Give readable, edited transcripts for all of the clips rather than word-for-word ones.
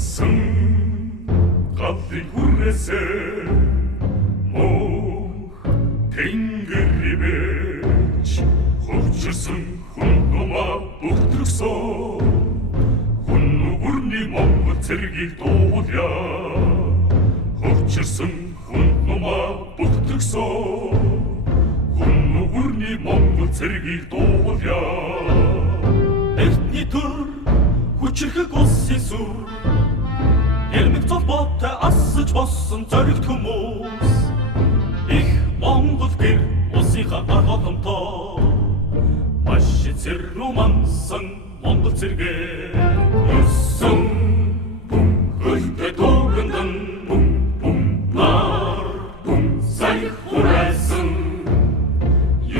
сан галын хүрээсээ мох тэнгэр ивэж хөвчөрсөн хүн нумаа бүгдрэгсэн хүн нүгүрний монгол цэргийг дуулъя хөвчөрсөн хүн нумаа бүгдрэгсэн хүн нүгүрний монгол цэргийг дуулъя эртний төр хүчрхэг улсын сүр Ярмэг золбоотой асаж болсон зорилт хүмүүс их монгол гэр улсынхаа гаргаломтоо маш зэррумансан монгол цэргээ юусан бум хөлтэй дуугандан бум бум нар бум сая хүрээсэн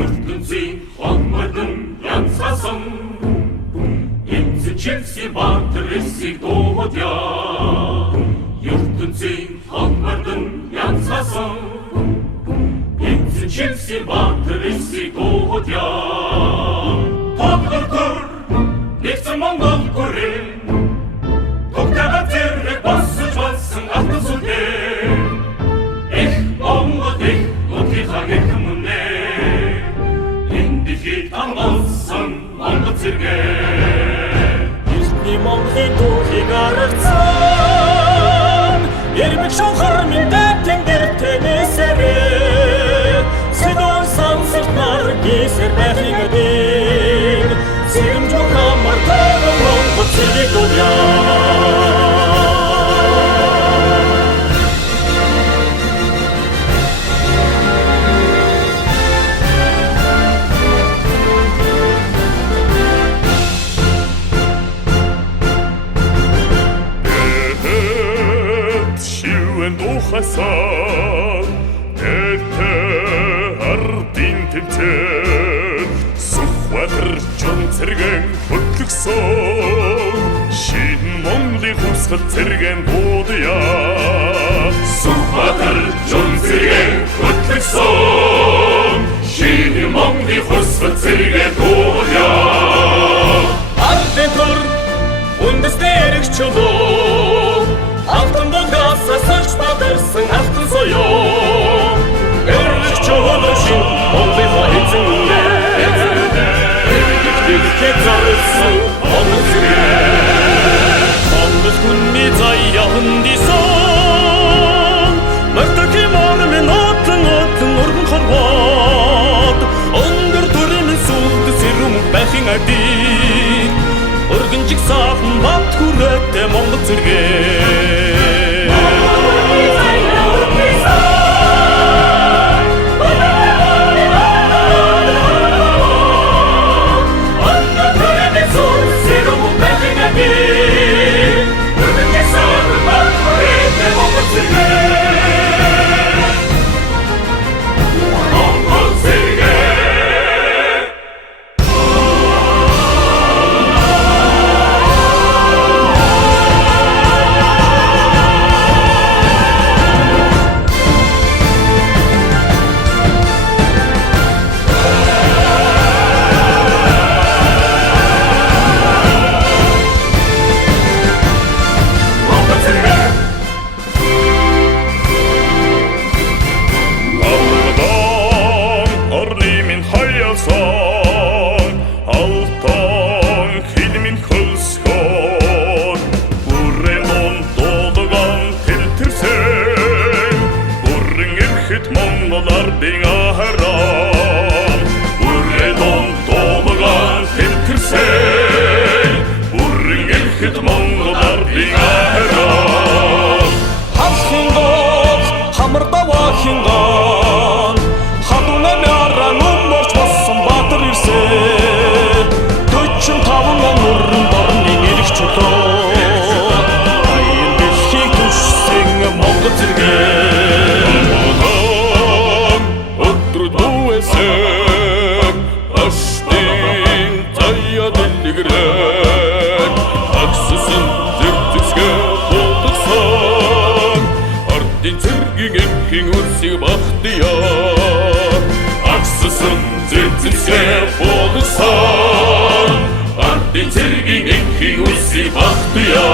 ертөнцийн хонмодон янцгасан Чилси батрысыг дуудъя ертөнцийн хонмодон янцгасан Чилси батрысыг дуудъя Тоглолтор нэгэн монгол гүрэн Тогтоогоо зэрэг босож болсон алтан сүлээ Их монгол их нутгийнхаа гэрхэн мөнэ Энэ дэлхийг хамгаалсан монгол цэргээ Монголын дуулыг аргацсан Ярмэг шавхар миндээ тэнгэр тэнэсэрээ Сэдон сансартнаар гисэр байхыг адин Сэрэмжүү хамар таван монгол цэргийг дуулъя Ухасан тэтэ ардын тэмцэн Сүхбаатар жон цэргэн хөтлөгсөн Шин Монголын хувьсгал цэргэн дуудъя Сүхбаатар жон цэргэн хөтлөгсөн Шин Монголын хувьсгал цэргэн дуудъя Ардын төр үндэсний эрх чулуу Алтан бугаас асарч бадарсан алтан соёо Эрх чуулгын Монголынхаа эзэн үнэ Дэлхийд зарсан монгол цэрэг Монгол хүний заяан дисэн Мартаки мормен отлон өргөн хорвоод Онгор төрөмн сүлд сэрэм байхын адил Өргөнжиг саахан бат хүрээтэй монгол цэрэг Ардын цэргийн энхийн үлсийг багтъя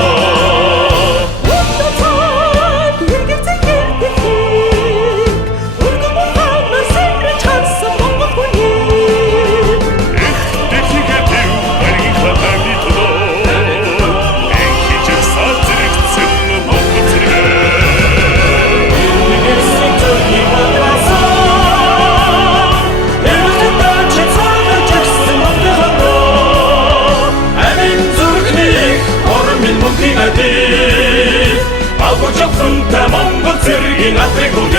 Te Mongol Sirgin, Atrikul